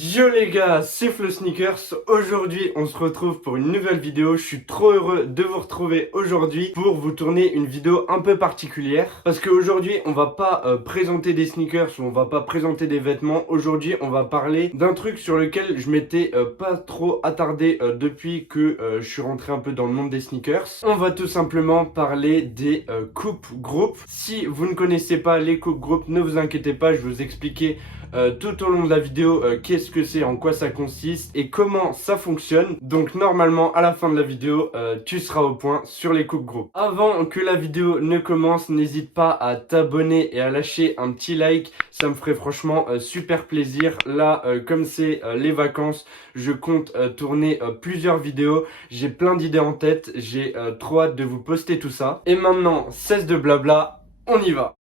Yo les gars, c'est Flo Sneakers. Aujourd'hui, on se retrouve pour une nouvelle vidéo. Je suis trop heureux de vous retrouver aujourd'hui pour vous tourner une vidéo un peu particulière. Parce qu'aujourd'hui, on va pas présenter des sneakers ou on va pas présenter des vêtements. Aujourd'hui, on va parler d'un truc sur lequel je m'étais pas trop attardé depuis que je suis rentré un peu dans le monde des sneakers. On va tout simplement parler des coupes groupes. Si vous ne connaissez pas les coupes groupes, ne vous inquiétez pas, je vais vous expliquer tout au long de la vidéo qu'est-ce que c'est, en quoi ça consiste et comment ça fonctionne. Donc normalement à la fin de la vidéo tu seras au point sur les coupes groupes. Avant que la vidéo ne commence, n'hésite pas à t'abonner et à lâcher un petit like, ça me ferait franchement super plaisir. Là comme c'est les vacances, je compte tourner plusieurs vidéos, j'ai plein d'idées en tête, j'ai trop hâte de vous poster tout ça. Et maintenant cesse de blabla, on y va.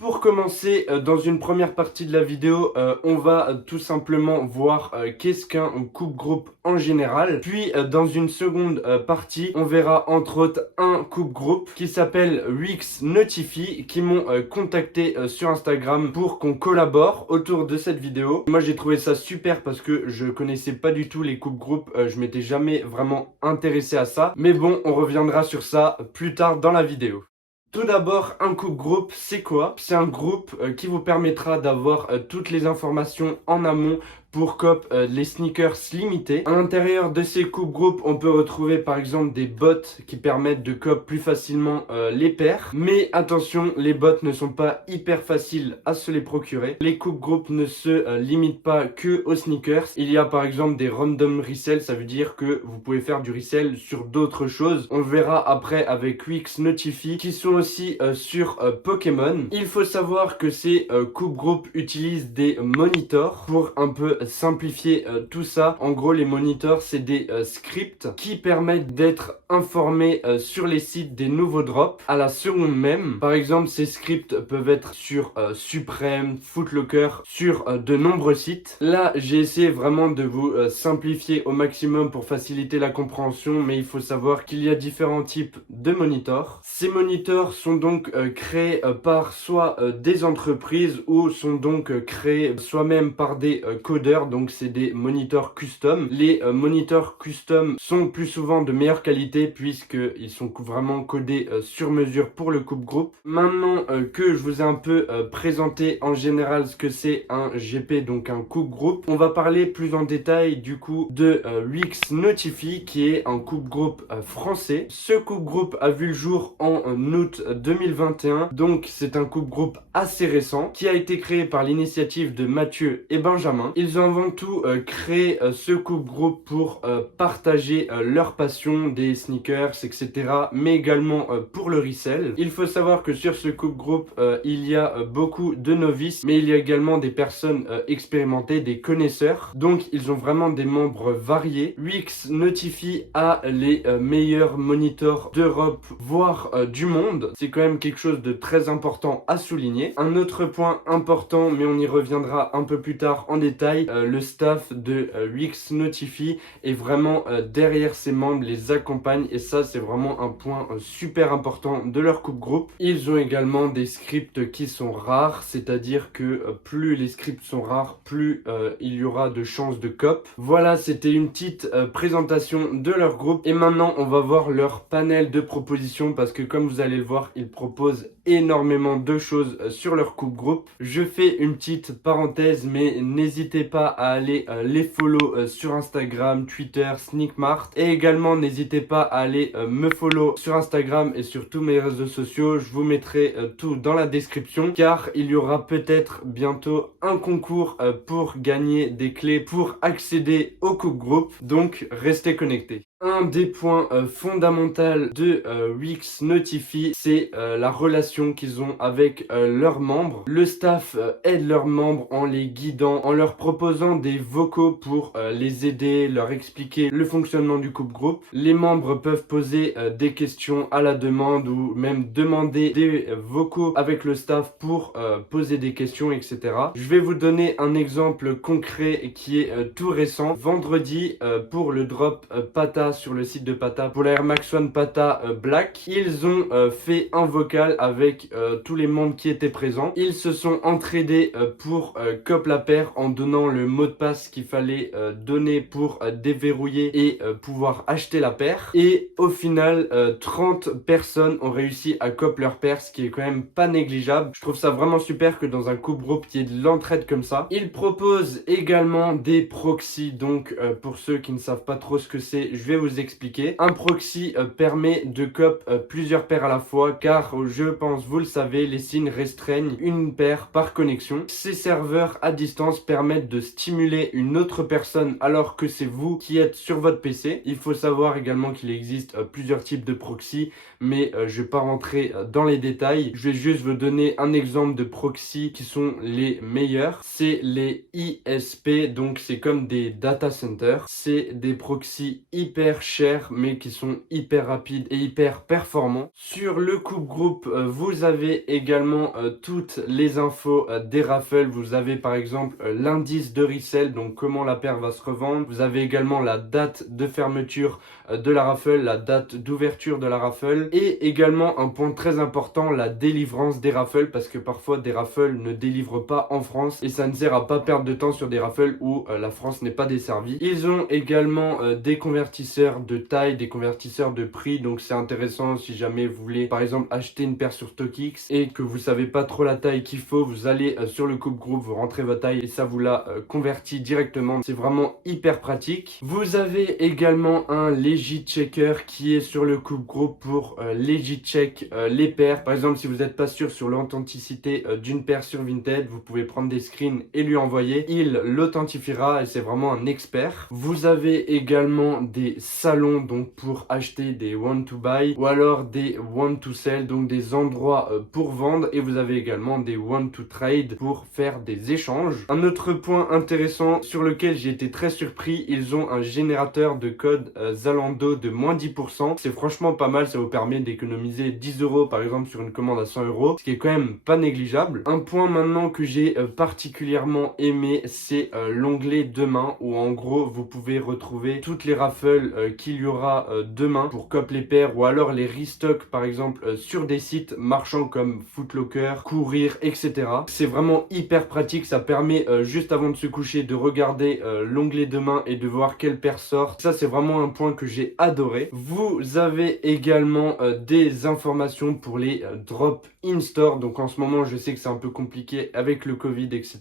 Pour commencer, dans une première partie de la vidéo, on va tout simplement voir qu'est-ce qu'un coupe-groupe en général. Puis, dans une seconde partie, on verra entre autres un coupe-groupe qui s'appelle Wix Notify, qui m'ont contacté sur Instagram pour qu'on collabore autour de cette vidéo. Moi, j'ai trouvé ça super parce que je connaissais pas du tout les coupe-groupes, je m'étais jamais vraiment intéressé à ça. Mais bon, on reviendra sur ça plus tard dans la vidéo. Tout d'abord, un coupe-groupe, c'est quoi? C'est un groupe qui vous permettra d'avoir toutes les informations en amont pour cop les sneakers limités. À l'intérieur de ces coupes-groupes, on peut retrouver par exemple des bots qui permettent de cop plus facilement les paires. Mais attention, les bots ne sont pas hyper faciles à se les procurer. Les coupes-groupes ne se limitent pas que aux sneakers. Il y a par exemple des random resell, ça veut dire que vous pouvez faire du resell sur d'autres choses. On le verra après avec Wix Notify qui sont aussi sur Pokémon. Il faut savoir que ces coupes-groupes utilisent des monitors pour un peu simplifier tout ça. En gros, les monitors, c'est des scripts qui permettent d'être informés sur les sites des nouveaux drops à la seconde même. Par exemple, ces scripts peuvent être sur Supreme, Foot Locker, sur de nombreux sites. Là, j'ai essayé vraiment de vous simplifier au maximum pour faciliter la compréhension, mais il faut savoir qu'il y a différents types de monitors. Ces monitors sont donc créés par soit des entreprises ou sont donc créés soi-même par des codeurs. Donc c'est des moniteurs custom. Les moniteurs custom sont plus souvent de meilleure qualité puisqu'ils sont vraiment codés sur mesure pour le coupe-groupe. Maintenant que je vous ai un peu présenté en général ce que c'est un GP, donc un coupe-groupe, on va parler plus en détail du coup de Wix Notify qui est un coupe-groupe français. Ce coupe-groupe a vu le jour en août 2021, donc c'est un coupe-groupe assez récent qui a été créé par l'initiative de Mathieu et Benjamin. Ils ont avant tout créé ce coupe-groupe pour partager leur passion des sneakers, etc. mais également pour le resell. Il faut savoir que sur ce coupe-groupe, il y a beaucoup de novices, mais il y a également des personnes expérimentées, des connaisseurs. Donc ils ont vraiment des membres variés. Wix Notify a les meilleurs monitors d'Europe, voire du monde. C'est quand même quelque chose de très important à souligner. Un autre point important, mais on y reviendra un peu plus tard en détail, le staff de Wix Notify est vraiment derrière ses membres, les accompagne et ça c'est vraiment un point super important de leur coupe-groupe. Ils ont également des scripts qui sont rares, c'est-à-dire que plus les scripts sont rares, plus il y aura de chances de cop. Voilà, c'était une petite présentation de leur groupe et maintenant on va voir leur panel de propositions parce que comme vous allez le voir, ils proposent énormément de choses sur leur coupe-groupe. Je fais une petite parenthèse, mais n'hésitez pas à aller les follow sur Instagram, Twitter, Sneakmart et également n'hésitez pas à aller me follow sur Instagram et sur tous mes réseaux sociaux. Je vous mettrai tout dans la description car il y aura peut-être bientôt un concours pour gagner des clés pour accéder au coupe-groupe, donc restez connectés. Un des points fondamentaux de Wix Notify, c'est la relation qu'ils ont avec leurs membres. Le staff aide leurs membres en les guidant, en leur proposant des vocaux pour les aider, leur expliquer le fonctionnement du coupe-groupe. Les membres peuvent poser des questions à la demande ou même demander des vocaux avec le staff pour poser des questions, etc. Je vais vous donner un exemple concret qui est tout récent. Vendredi, pour le drop Pata Pata sur le site de Pata pour la Air Max One Pata Black. Ils ont fait un vocal avec tous les membres qui étaient présents. Ils se sont entraidés pour cop la paire en donnant le mot de passe qu'il fallait donner pour déverrouiller et pouvoir acheter la paire. Et au final, 30 personnes ont réussi à cop leur paire, ce qui est quand même pas négligeable. Je trouve ça vraiment super que dans un couple groupe il y ait de l'entraide comme ça. Ils proposent également des proxys, donc pour ceux qui ne savent pas trop ce que c'est, je vais vous expliquer. Un proxy permet de cop plusieurs paires à la fois, car je pense, vous le savez, les signes restreignent une paire par connexion. Ces serveurs à distance permettent de stimuler une autre personne alors que c'est vous qui êtes sur votre PC. Il faut savoir également qu'il existe plusieurs types de proxy, mais je vais pas rentrer dans les détails. Je vais juste vous donner un exemple de proxy qui sont les meilleurs. C'est les ISP, donc c'est comme des data centers. C'est des proxys hyper chers mais qui sont hyper rapides et hyper performants. Sur le coupe groupe, vous avez également toutes les infos des raffles. Vous avez par exemple l'indice de resell, donc comment la paire va se revendre. Vous avez également la date de fermeture de la raffle, la date d'ouverture de la raffle et également un point très important, la délivrance des raffles, parce que parfois des raffles ne délivrent pas en France et ça ne sert à pas perdre de temps sur des raffles où la France n'est pas desservie. Ils ont également des convertisseurs de taille, des convertisseurs de prix, donc c'est intéressant si jamais vous voulez par exemple acheter une paire sur StockX et que vous savez pas trop la taille qu'il faut, vous allez sur le coupe groupe, vous rentrez votre taille et ça vous la convertit directement. C'est vraiment hyper pratique. Vous avez également un Legit Checker qui est sur le coupe groupe pour Legit Check les paires. Par exemple, si vous n'êtes pas sûr sur l'authenticité d'une paire sur Vinted, vous pouvez prendre des screens et lui envoyer. Il l'authentifiera et c'est vraiment un expert. Vous avez également des salons donc pour acheter des want to buy ou alors des want to sell, donc des endroits pour vendre, et vous avez également des want to trade pour faire des échanges. Un autre point intéressant sur lequel j'ai été très surpris, ils ont un générateur de code Zalando de moins 10%. C'est franchement pas mal, ça vous permet d'économiser 10 € par exemple sur une commande à 100 €, ce qui est quand même pas négligeable. Un point maintenant que j'ai particulièrement aimé, c'est l'onglet demain, où en gros vous pouvez retrouver toutes les raffles qu'il y aura demain pour cop les paires, ou alors les restocks par exemple sur des sites marchands comme Footlocker, Courir, etc. C'est vraiment hyper pratique, ça permet juste avant de se coucher de regarder l'onglet demain et de voir quelle paire sort. Ça c'est vraiment un point que j'ai adoré. Vous avez également des informations pour les drops in-store. Donc en ce moment je sais que c'est un peu compliqué avec le Covid, etc.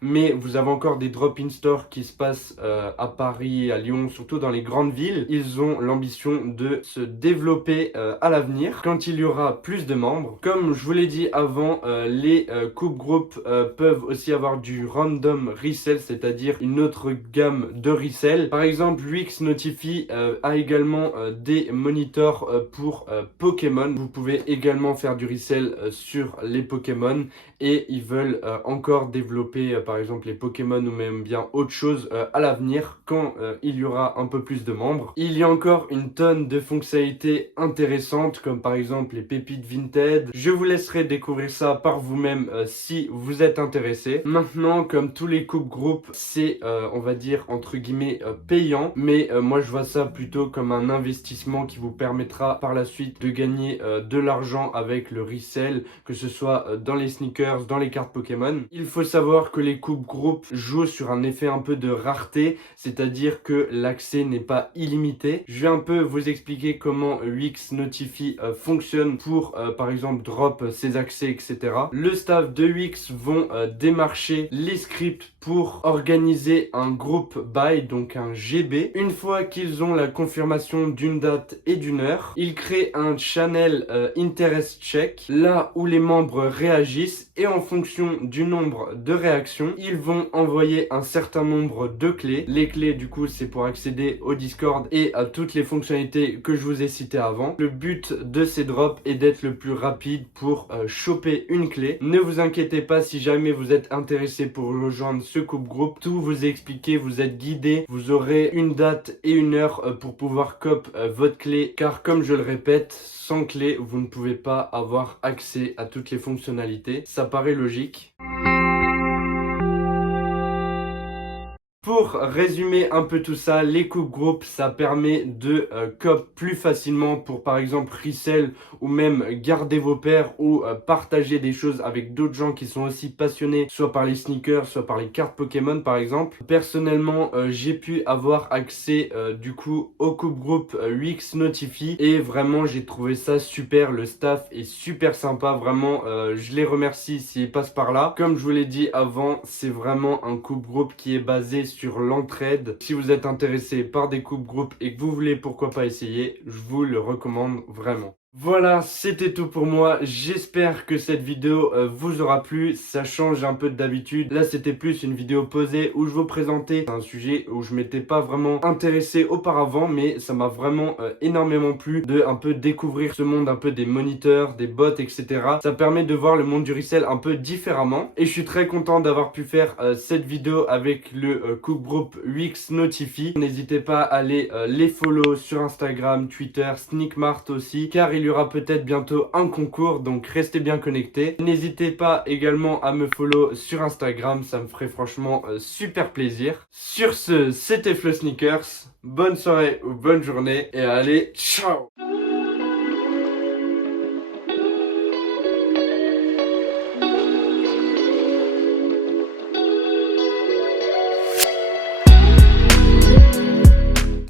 Mais vous avez encore des drop in-store qui se passent à Paris, à Lyon, surtout dans les grandes villes. Ils ont l'ambition de se développer à l'avenir quand il y aura plus de membres. Comme je vous l'ai dit avant, les coupe groupes peuvent aussi avoir du random resell, c'est-à-dire une autre gamme de resell. Par exemple, Wix Notify a également des monitors pour Pokémon. Vous pouvez également faire du resell sur les Pokémon, et ils veulent encore développer par exemple les Pokémon ou même bien autre chose à l'avenir quand il y aura un peu plus de membres. Il y a encore une tonne de fonctionnalités intéressantes comme par exemple les pépites Vinted. Je vous laisserai découvrir ça par vous-même si vous êtes intéressé. Maintenant, comme tous les coupe groupes, c'est on va dire entre guillemets payant, mais moi je vois ça plutôt comme un investissement qui vous permettra par la suite de gagner de l'argent avec le resell, que ce soit dans les sneakers, dans les cartes Pokémon. Il faut savoir que les coupe groupes jouent sur un effet un peu de rareté, c'est-à-dire que l'accès n'est pas illimité. Je vais un peu vous expliquer comment Wix Notify fonctionne pour par exemple drop ses accès, etc. Le staff de Wix vont démarcher les scripts pour organiser un groupe buy, donc un GB. Une fois qu'ils ont la confirmation d'une date et d'une heure, ils créent un channel interest check, là où les membres réagissent, et en fonction du nombre de réactions, ils vont envoyer un certain nombre de clés. Les clés du coup c'est pour accéder au Discord et à toutes les fonctionnalités que je vous ai citées avant. Le but de ces drops est d'être le plus rapide pour choper une clé. Ne vous inquiétez pas si jamais vous êtes intéressé pour rejoindre ce coupe groupe, tout vous est expliqué, vous êtes guidé, vous aurez une date et une heure pour pouvoir cop votre clé, car comme je le répète, sans clé vous ne pouvez pas avoir accès à toutes les fonctionnalités. Ça paraît logique. Pour résumer un peu tout ça, les coupes groupes, ça permet de cop plus facilement pour par exemple resell ou même garder vos paires ou partager des choses avec d'autres gens qui sont aussi passionnés soit par les sneakers, soit par les cartes Pokémon par exemple. Personnellement, j'ai pu avoir accès du coup au coupe groupe UX Notify et vraiment j'ai trouvé ça super. Le staff est super sympa, vraiment je les remercie s'ils passent par là. Comme je vous l'ai dit avant, c'est vraiment un coupe groupe qui est basé sur l'entraide. Si vous êtes intéressé par des coupes groupes et que vous voulez pourquoi pas essayer, je vous le recommande vraiment. Voilà, c'était tout pour moi. J'espère que cette vidéo vous aura plu. Ça change un peu d'habitude. Là, c'était plus une vidéo posée où je vous présentais un sujet où je m'étais pas vraiment intéressé auparavant, mais ça m'a vraiment énormément plu de un peu découvrir ce monde un peu des moniteurs, des bots, etc. Ça permet de voir le monde du resell un peu différemment. Et je suis très content d'avoir pu faire cette vidéo avec le coupe groupe UX Notify. N'hésitez pas à aller les follow sur Instagram, Twitter, Sneakmart aussi, car il y aura peut-être bientôt un concours, donc restez bien connectés. N'hésitez pas également à me follow sur Instagram, ça me ferait franchement super plaisir. Sur ce, c'était Flow Sneakers, bonne soirée ou bonne journée, et allez, ciao!